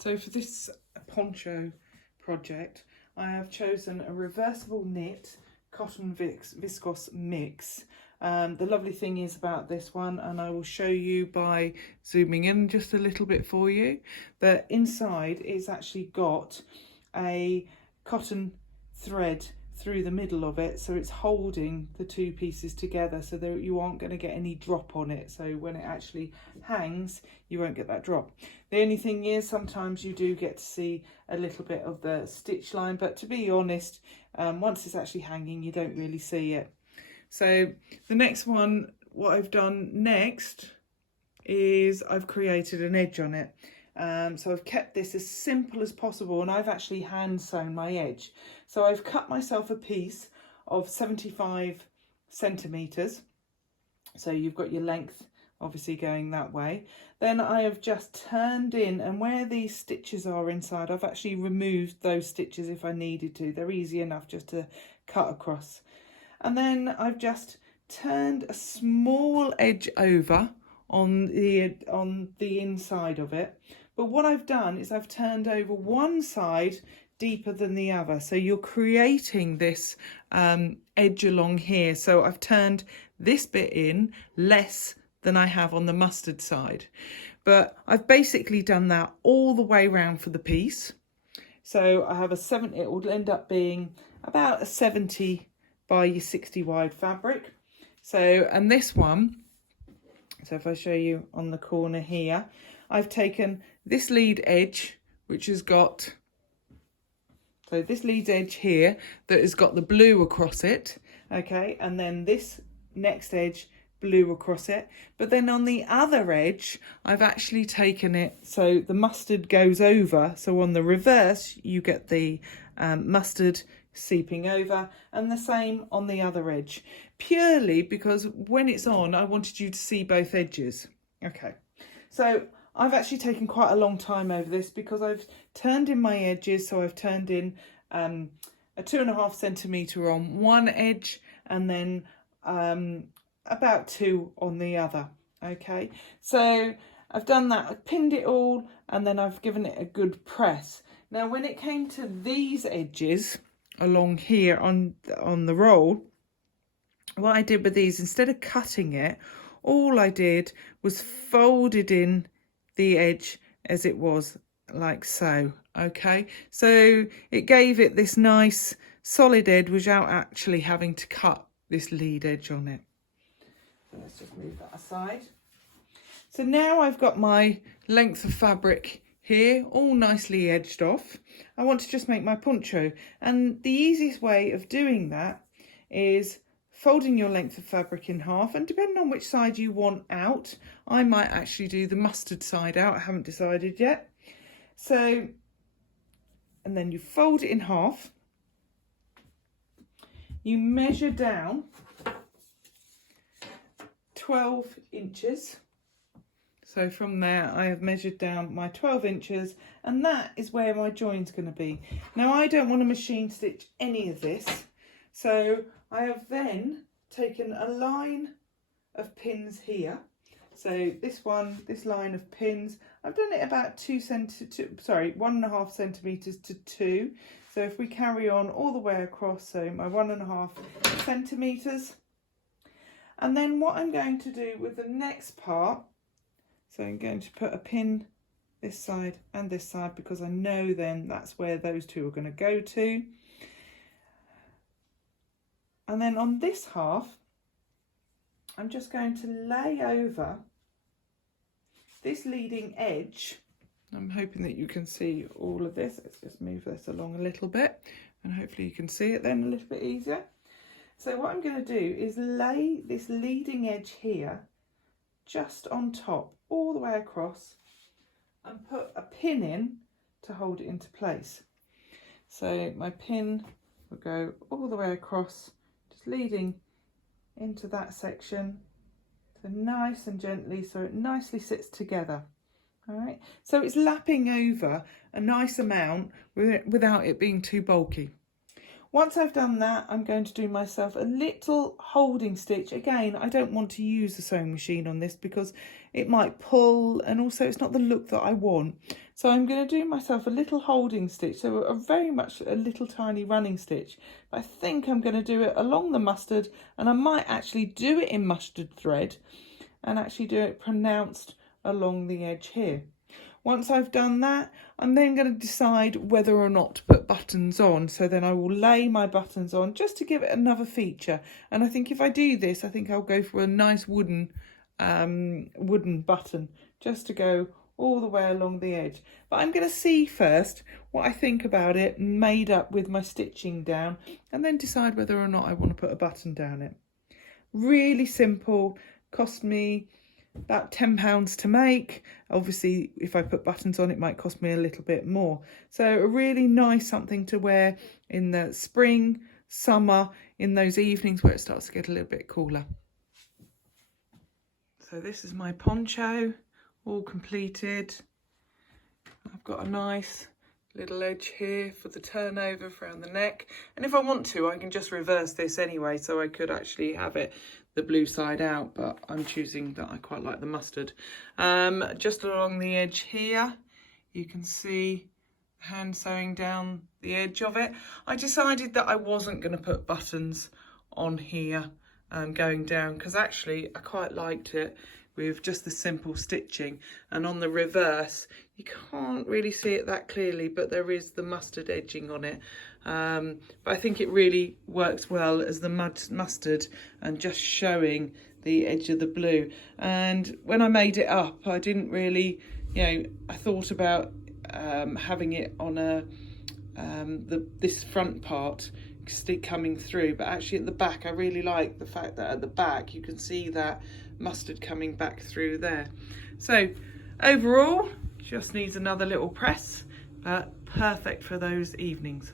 So for this poncho project, I have chosen a reversible knit cotton viscose mix. The lovely thing is about this one, and I will show you by zooming in just a little bit for you, that inside it's actually got a cotton thread through the middle of it, so it's holding the two pieces together so that you aren't going to get any drop on it. So when it actually hangs, you won't get that drop. The only thing is sometimes you do get to see a little bit of the stitch line, but to be honest, once it's actually hanging, you don't really see it. So the next one, what I've done next is I've created an edge on it. So I've kept this as simple as possible, and I've actually hand sewn my edge. So I've cut myself a piece of 75 centimetres. So you've got your length obviously going that way. Then I have just turned in, and where these stitches are inside, I've actually removed those stitches if I needed to. They're easy enough just to cut across. And then I've just turned a small edge over on the inside of it. But what I've done is I've turned over one side deeper than the other. So you're creating this edge along here. So I've turned this bit in less than I have on the mustard side. But I've basically done that all the way around for the piece. So I have it will end up being about a 70 by 60 wide fabric. So, and this one, so if I show you on the corner here, I've taken this lead edge, which has got, so this lead edge here that has got the blue across it, okay, and then this next edge blue across it. But then on the other edge, I've actually taken it so the mustard goes over. So on the reverse, you get the mustard seeping over, and the same on the other edge, purely because when it's on, I wanted you to see both edges. Okay, so I've actually taken quite a long time over this because I've turned in my edges. So I've turned in a 2.5 centimetre on one edge, and then about 2 on the other. Okay, so I've done that, I've pinned it all, and then I've given it a good press. Now when it came to these edges along here on the roll, what I did with these, instead of cutting it, all I did was folded in the edge as it was, like so. Okay, so it gave it this nice solid edge without actually having to cut this lead edge on it. So let's just move that aside. So now I've got my length of fabric here all nicely edged off. I want to just make my poncho, and the easiest way of doing that is folding your length of fabric in half, and depending on which side you want out, I might actually do the mustard side out. I haven't decided yet. So, and then you fold it in half. You measure down 12 inches. So from there, I have measured down my 12 inches, and that is where my join's going to be. Now, I don't want to machine stitch any of this, so I have then taken a line of pins here. So this line of pins, I've done it about 1.5 centimetres to 2. So if we carry on all the way across, so my 1.5 centimetres. And then what I'm going to do with the next part, so I'm going to put a pin this side and this side, because I know then that's where those two are going to go to. And then on this half, I'm just going to lay over this leading edge. I'm hoping that you can see all of this. Let's just move this along a little bit, and hopefully you can see it then a little bit easier. So what I'm going to do is lay this leading edge here just on top all the way across, and put a pin in to hold it into place. So my pin will go all the way across, just leading into that section, so nice and gently, so it nicely sits together. All right, so it's lapping over a nice amount without it being too bulky. Once I've done that, I'm going to do myself a little holding stitch. Again, I don't want to use the sewing machine on this because it might pull, and also it's not the look that I want. So I'm going to do myself a little holding stitch, so very much a little tiny running stitch. I think I'm going to do it along the mustard, and I might actually do it in mustard thread and actually do it pronounced along the edge here. Once I've done that, I'm then going to decide whether or not to put buttons on. So then I will lay my buttons on just to give it another feature. And I think if I do this, I think I'll go for a nice wooden button just to go all the way along the edge. But I'm going to see first what I think about it, made up with my stitching down, and then decide whether or not I want to put a button down it. Really simple, cost me about £10 to make. Obviously, if I put buttons on, it might cost me a little bit more. So a really nice something to wear in the spring, summer, in those evenings where it starts to get a little bit cooler. So this is my poncho, all completed. I've got a nice little edge here for the turnover around the neck, and if I want to, I can just reverse this anyway, so I could actually have it the blue side out, but I'm choosing that I quite like the mustard. Just along the edge here, you can see hand sewing down the edge of it. I decided that I wasn't going to put buttons on here going down, because actually I quite liked it with just the simple stitching, and on the reverse you can't really see it that clearly, but there is the mustard edging on it. But I think it really works well as the mustard and just showing the edge of the blue. And when I made it up, I didn't really, I thought about having it on this front part coming through, but actually at the back I really like the fact that at the back you can see that mustard coming back through there. So overall, just needs another little press, but perfect for those evenings.